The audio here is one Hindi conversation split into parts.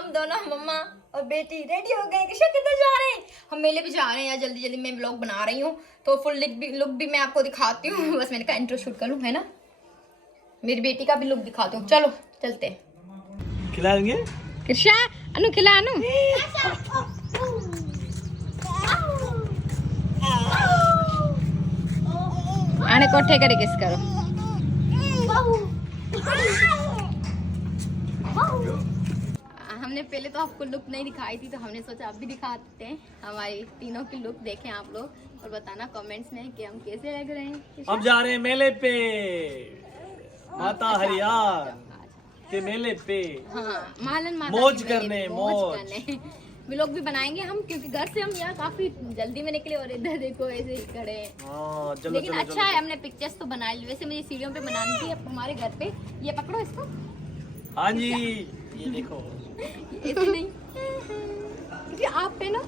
हम दोनों मम्मा और बेटी रेडी हो गए। किशा किधर जा रहे हैं? हम मेले पे जा रहे हैं यार, जल्दी जल्दी मैं व्लॉग बना रही हूँ तो फुल लुक भी मैं आपको दिखाती हूँ। बस मैंने कहा इंट्रो शूट कर लूँ, है ना। मेरी बेटी का भी लुक दिखाती हूँ। चलो चलते हैं। खिलाएंगे किशा अनु खिला अनु। आने कोठे करे किस करो। हमने पहले तो आपको लुक नहीं दिखाई थी तो हमने सोचा अब भी दिखा देते हैं। हमारी तीनों की लुक देखें आप लोग और बताना कमेंट्स में कि हम कैसे लग रहे हैं। हम जा रहे हैं मेले पे, माता हरियार के मेले पे। हाँ मालन माता मौज के मेले करने, पे मौज करने। व्लॉग भी बनाएंगे हम क्योंकि घर से हम यहाँ काफी जल्दी में निकले और इधर देखो ऐसे ही खड़े हैं। चलो, लेकिन चलो, अच्छा चलो। है हमने पिक्चर्स तो बना ली। वैसे मुझे सीढ़ियों पे बनानी थी अब हमारे घर पे। ये पकड़ो इसको। हाँ जी ये देखो। ऐसे नहीं क्योंकि आप पे ना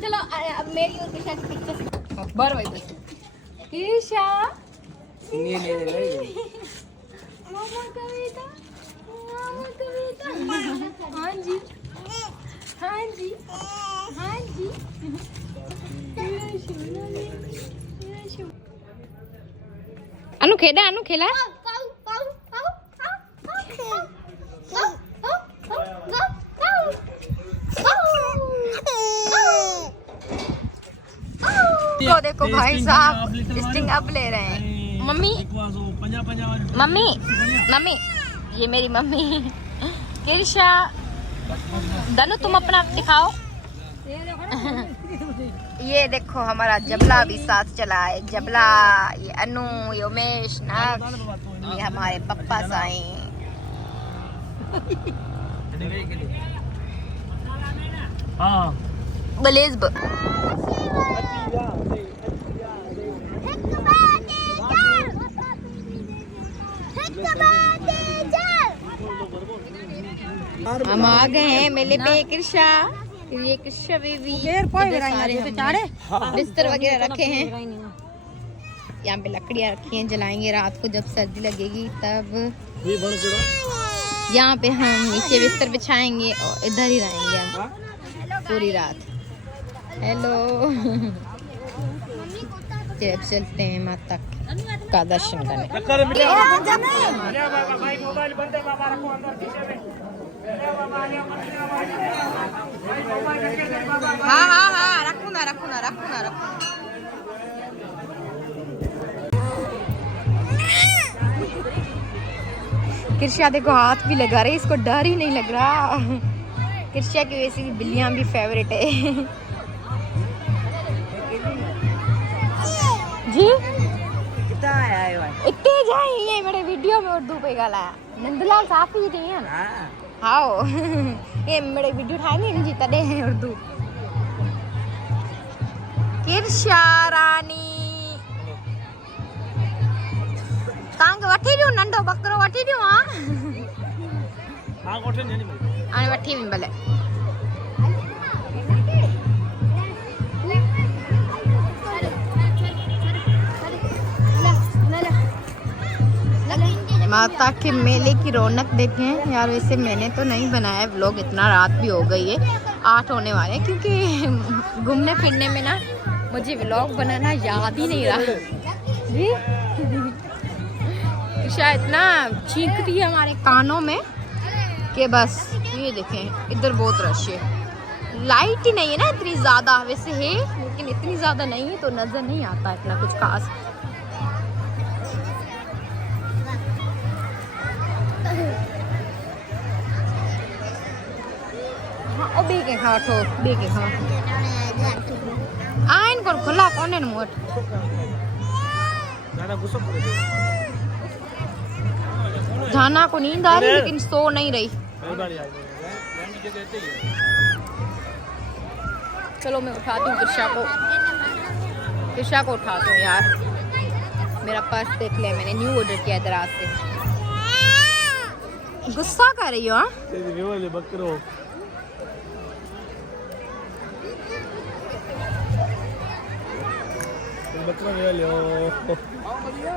चलो अब मेरी और किशा की पिक्चर्स बार भाई बस। किशा मामा का बेटा, मामा का बेटा। हाँ जी हाँ जी हाँ जी। अनु खेला अनु खेला। तो देखो भाई साहब स्टिंग अप ले रहे हैं। मम्मी मम्मी मम्मी ये मेरी मम्मी किशा। दनु तुम अपना दिखाओ। ये देखो हमारा जबला भी साथ चला है। जबला ये अनु ये उमेश नाग ये हमारे पप्पा साई। हाँ बलेज हम आ गए हैं मेले पे। किशा ये किशा बेबी बिस्तर वगैरह रखे हैं। यहाँ पे लकड़ियाँ रखी हैं, जलाएंगे रात को जब सर्दी लगेगी तब। यहाँ पे हम नीचे बिस्तर बिछाएंगे और इधर ही रहेंगे हम पूरी रात। हेलो अब चलते हैं माता का दर्शन करने। हाँ हाँ हाँ रखू ना रखू ना रखू ना रखू। किरशा देखो हाथ भी लगा रही, इसको डर ही नहीं लग रहा। किरशा की वैसे भी बिल्लियां भी फेवरेट है। जी इतने जाए ये मेरे वीडियो में उर्दू पे गाला नंदलाल साफ ही नहीं है ना। हाँ ये मेरे वीडियो ठाए नहीं जी तड़े हैं उर्दू। किरशा रानी तांग वठी दियो नंढो बकरो वठी दियो। हाँ हाणे वठी भी भले। माता के मेले की रौनक देखें यार। वैसे मैंने तो नहीं बनाया व्लॉग, इतना रात भी हो गई है, 8 होने वाले हैं क्योंकि घूमने फिरने में ना मुझे व्लॉग बनाना याद ही नहीं रहा जी। किशा इतना चीखती है हमारे कानों में कि बस। ये देखें इधर बहुत रश है, लाइट ही नहीं है ना इतनी ज़्यादा। वैसे है लेकिन इतनी ज़्यादा नहीं है तो नज़र नहीं आता इतना कुछ खास। हाँ बेके खा ठो बेके खा आइन को खुला कौन है मोट जाना को नींद आ रही लेकिन सो नहीं रही। चलो मैं उठाती हूँ किशा को उठाती हूँ यार। मेरा पर्स देख लिया मैंने, न्यू ऑर्डर किया दराज से। गुस्सा कर रही हो? बकरो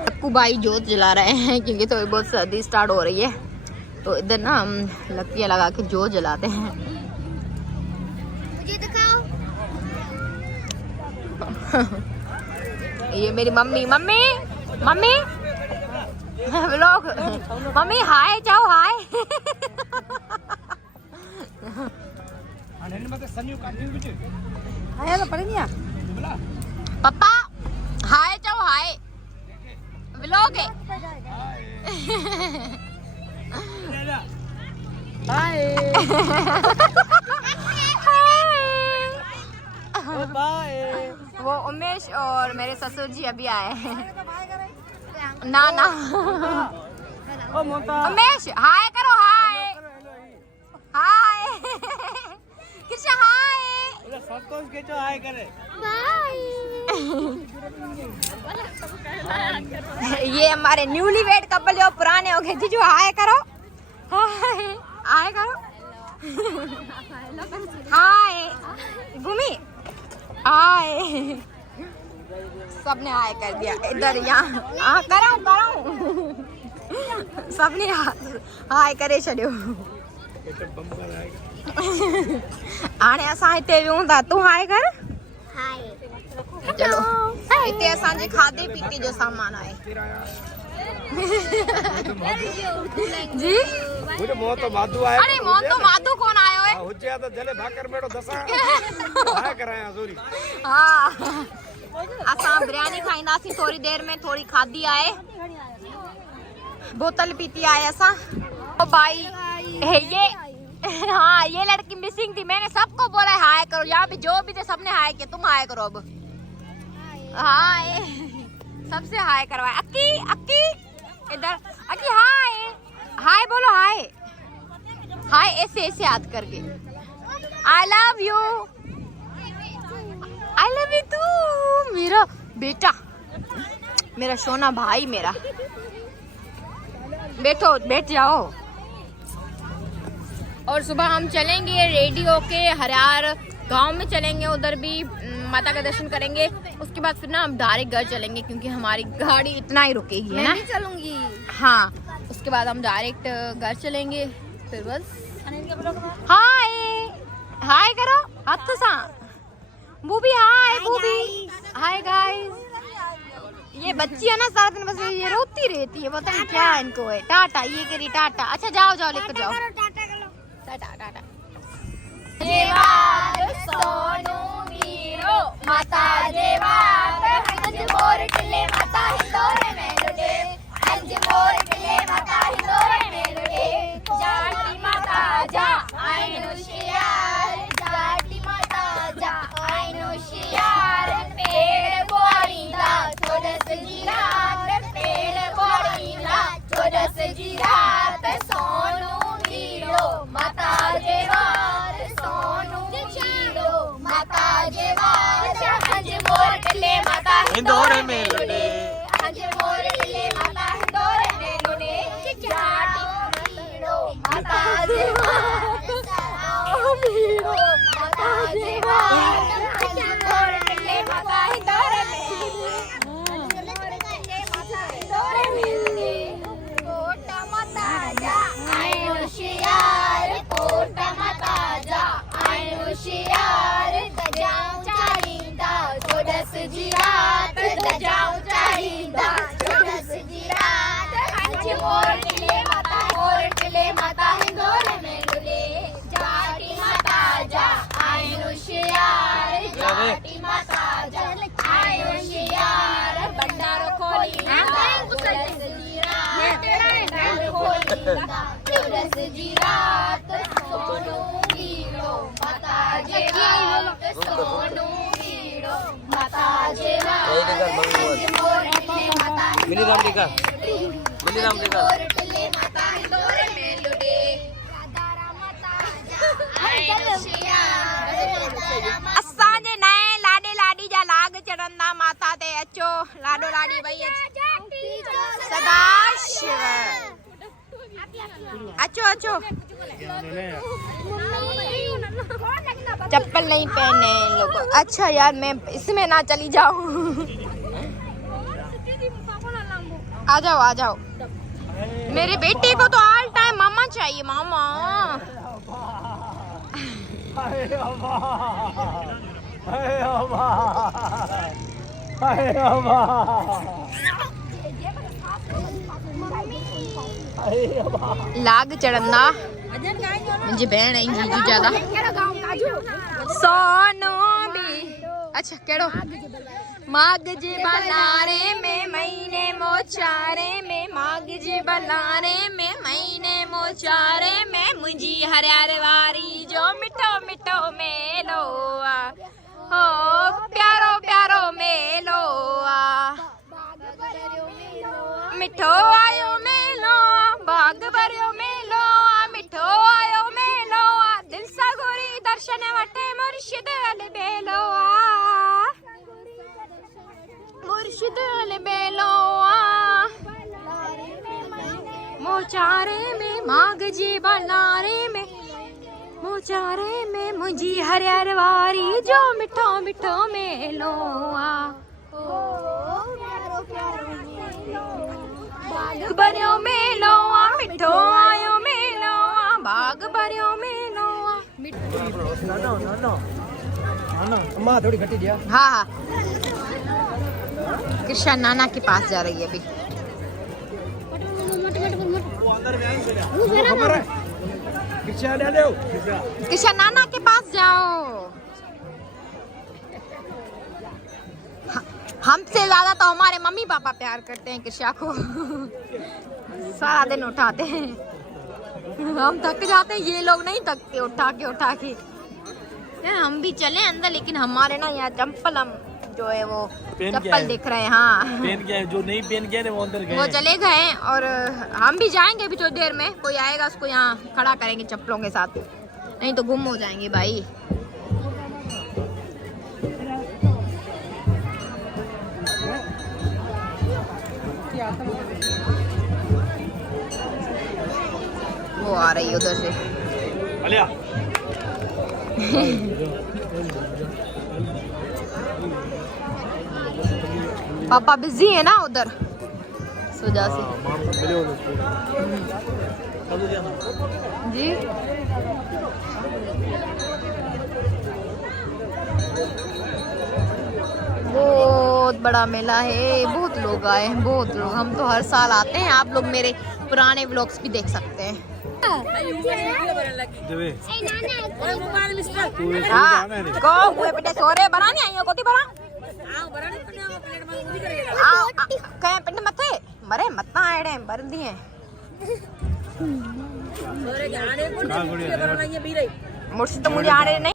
अक्कू भाई जोत जला रहे हैं क्योंकि तो बहुत सर्दी स्टार्ट हो रही है, तो इधर ना हम लकड़ियाँ लगा के जोत जलाते हैं। मुझे दिखाओ। ये मेरी mummy mummy mummy vlog. Mummy hi जाओ हाय। पापा हाय जाओ हाय व्लॉग है। वो उमेश और मेरे ससुर जी अभी आए हैं। ना ना उमेश हाय करो हाय हाय कृष्ण हाय हाय करे। ये हमारे न्यूली वेड कपल जो पुराने हो गए जो हाय करो हाय हाय करो हाय भूमि हाय। सबने हाय कर दिया इधर यहाँ करो करो सबने हाय करे छो। हाणे असां हिते वियूं था, तूं हाय कर। चलो हिते असांजे खाधे पीते जो सामान आहे। जी मुझे मोह तो माधु आया। अरे मोह तो माधु कौन आयो है? हुज्जे तो जले भाकर मेड़ो दसा हाय कराया जोरी। हाँ असां बिरयानी खाईंदासीं थोड़ी देर में, थोड़ी खाधी आए, बोतल पीती आए असां। ओ भाई ये हाँ ये लड़की मिसिंग थी, मैंने सबको बोला है हाय करो, यहाँ पे जो भी थे सबने हाय किया, तुम हाय करो अब। हाय सबसे हाय करवाए। अक्की अक्की इधर अक्की हाय हाय बोलो हाय हाय ऐसे ऐसे याद करके। आई लव यू तू मेरा बेटा, मेरा सोना भाई मेरा। बैठो बैठ जाओ। और सुबह हम चलेंगे रेडी होके हरियार गांव में चलेंगे, उधर भी माता का दर्शन करेंगे। उसके बाद फिर ना हम डायरेक्ट घर चलेंगे क्योंकि हमारी गाड़ी इतना ही रुकेगी है ना। मैं चलूंगी हाँ, उसके बाद हम डायरेक्ट घर चलेंगे फिर बस। हाय हाय करो हाथ सा बूबी हाय बूबी हाय गाइस। ये बच्ची है ना सारा दिन बस ये रोती रहती है, पता नहीं क्या इनको है। टाटा ये करी टाटा। अच्छा जाओ जाओ लेकर जाओ टाटा टाटा। सोनू मीरो माता जेवात हंज मोर टिले माता हिंदोरे में लुटे, हंज मोर टिले माता हिंदोरे में लुटे। जाटी माता जा आइनो शियार, जाटी माता जा आइनो शियार। पेड़ बोरीदा छोड़स जीरात, पेड़ बोरीदा छोड़स जीरात। सोनू मीरो माता जेवार, सोनू मीरो माता जेवार। हंज मोर टिले माता हिंदोरे में लुटे, हंज मोर टिले माता हिंदोरे में लुटे। जाटी मीरो माता जेवार, मीरो माता जेवार। हंज मोर टिले माता हिंदोरे में हिंदोरे में लुटे। कोटा माता जा आइनो शियार, कोटा माता जा आइनो शियार। तजाऊं चालींदा छोड़स जीरात, तजाऊं चालींदा छोड़स जीरात। हंज मोर टिले माता हिंदोरे में लुटे। जाटी माता जा आइनो शियार, जाटी माता जा आइनो शियार। भंडारो खोलींदा छोड़स जीरात, भंडारो खोलींदा छोड़स जीरात। सोनू मीरो माता जेवात, सोनू मीरो माता जेवात। मिनी राम देखा मिनी राम देखा टिले माता हिंदोरे में लुटे। असांजे नए लाडे लाडी जा लाग चढ़ंदा माता ते अचो लाडो लाडी भई सदाशिव अचो अचो। चप्पल नहीं पहने इन लोगों। अच्छा यार मैं इसमें ना चली जाऊं। आ जाओ आ जाओ। मेरे बेटे को तो ऑल टाइम मामा चाहिए, मामा। हाय अम्मा, हाय अम्मा, हाय अम्मा, हाय अम्मा। लाग चढ़ंदा मुझे बहन आई जीजू ज्यादा सोनो भी। अच्छा केड़ो मागज बनारे में महीने मोचारे में, मागज बनारे में महीने मोचारे में, मुझी हरियर वारी जो मिठो मिठो मेलोआ हो प्यारो प्यारो मेलोआ। मिठो आयो मेलो बाग भरियो मेलो, मिठो आयो मेलो दिल सा गोरी दर्शन वटे मुर्शिद अल बेलोआ, मुर्शिद अल बेलोआ। मोचारे में मागजी बनारे में, मोचारे में मुझी हरियर वारी जो मिठो मिठो मेलोआ। बाग भरियो मेलोआ मिठो आयो मेलोआ, बाग भरियो मेलोआ। अम्मा थोड़ी खट्टी दिया। हाँ हाँ कृष्णा नाना के पास जा रही है अभी। कृष्णा नाना के पास जाओ। हमसे ज्यादा तो हमारे मम्मी पापा प्यार करते हैं कृष्णा को। सारा दिन उठाते हैं, हम थक जाते हैं, ये लोग नहीं थकते उठा के। यार हम भी चले अंदर, लेकिन हमारे ना यहाँ चंपल हम जो है वो चप्पल दिख रहे हैं। हाँ पेन गया, जो नहीं पेन गया वो अंदर गए, वो चले गए। और हम भी जाएंगे अभी थोड़ी देर में, कोई आएगा उसको यहाँ खड़ा करेंगे चप्पलों के साथ, नहीं तो गुम हो जाएंगे भाई। वो आ रही है उधर से। पापा बिजी है ना उधर सुजा से जी। बहुत बड़ा मेला है, बहुत लोग आए हैं, बहुत लोग। हम तो हर साल आते हैं, आप लोग मेरे पुराने व्लॉग्स भी देख सकते हैं। हाँ को हुए बेटे सोरे बनाने आई हो कोती बना कहे पिंड मथे मरे मत्ता आड़े बर दिए मुझसे तो मुझे आड़े नहीं।